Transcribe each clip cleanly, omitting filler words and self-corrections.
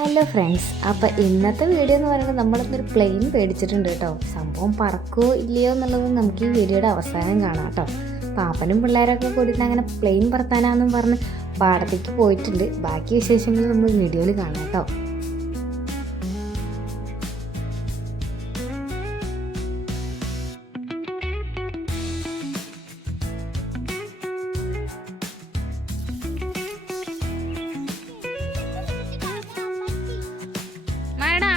Hello friends, അപ്പോൾ ഇന്നത്തെ video എന്ന് പറയുന്നത് നമ്മളിന്നൊരു പ്ലെയിൻ മേടിച്ചിട്ടുണ്ട് കേട്ടോ. സംഭവം പറക്കുമോ ഇല്ലയോ എന്നുള്ളത് നമുക്ക് ഈ വീഡിയോയുടെ അവസാനം കാണാം കേട്ടോ. പാപ്പനും പിള്ളേരൊക്കെ കൂടിയിട്ട് അങ്ങനെ പ്ലെയിൻ പറത്താനാന്നും പറഞ്ഞ് പാടത്തേക്ക് പോയിട്ടുണ്ട്. ബാക്കി വിശേഷങ്ങൾ നമ്മൾ വീഡിയോയിൽ കാണാം കേട്ടോ.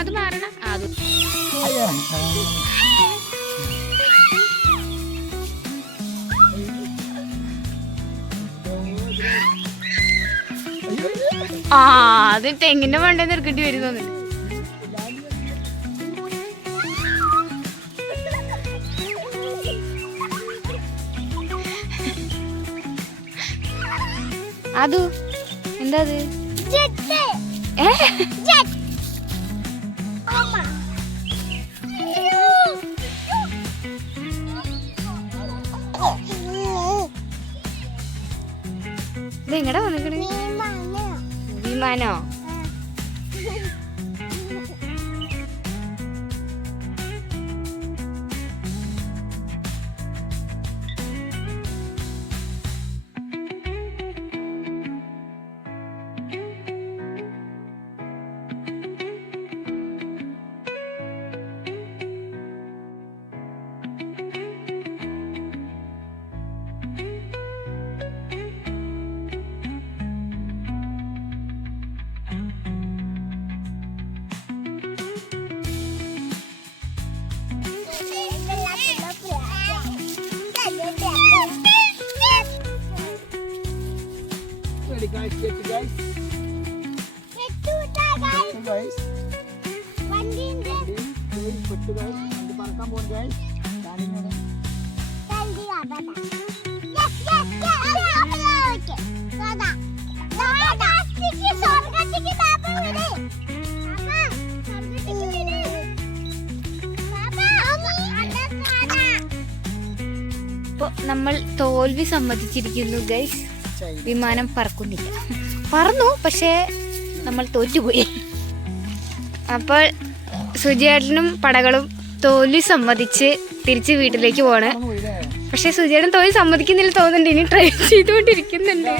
അത് മാറണം അത് അത് തെങ്ങിന്റെ മണ്ടേന്ന് എടുക്കേണ്ടി വരുന്നു. അത് എന്താ അത് ഇതെങ്ങടാ വന്നിക്കണേ? വിമാനോ? Guys, get you guys. Guys. വണ്ടി Put guys. Nanti parkam pon guys. Tadi mana? വണ്ടി അബദ യെസ് യെസ് യെസ് ഓക്കേ ദാദാ സ്റ്റിക്ക് സ്വർഗ്ഗത്തിക്ക് ബാബ വിട് അമ്മ സ്വർഗ്ഗത്തിക്ക് വിട് ബാബ അപ്പോൾ നമ്മൾ തോൽവി സമ്മതിച്ചിരിക്കുന്നു ഗൈസ്. വിമാനം പറക്കുന്നില്ല. പറന്നു, പക്ഷേ നമ്മൾ തോറ്റുപോയി. അപ്പോൾ സുജിയേട്ടനും പടകളും തോൽവി സമ്മതിച്ച് തിരിച്ച് വീട്ടിലേക്ക് പോണ്. പക്ഷെ സുജിയേട്ടൻ തോൽവി സമ്മതിക്കുന്നില്ല തോന്നുന്നുണ്ട്. ഇനി ട്രൈ ചെയ്തുകൊണ്ടിരിക്കുന്നുണ്ട്.